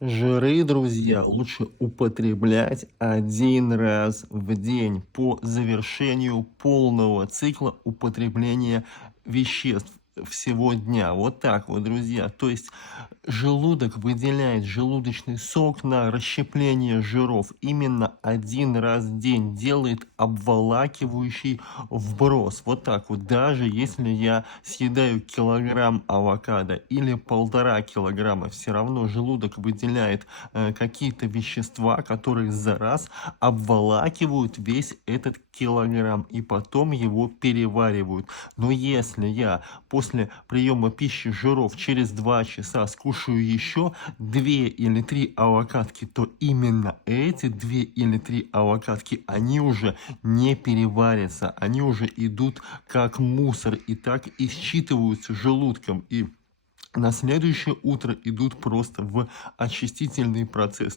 Жиры, друзья, лучше употреблять один раз в день по завершению полного цикла употребления веществ всего дня. Вот так вот, друзья. То есть желудок выделяет желудочный сок на расщепление жиров именно один раз в день, делает обволакивающий вброс. Вот так вот. Даже если я съедаю килограмм авокадо или 1,5 килограмма, все равно желудок выделяет какие-то вещества, которые за раз обволакивают весь этот килограмм и потом его переваривают. Но если я после приема пищи жиров через 2 часа скушаю еще 2 или 3 авокадки, то именно эти 2 или 3 авокадки, они уже не переварятся, они уже идут как мусор и так и считываются желудком. И на следующее утро идут просто в очистительный процесс.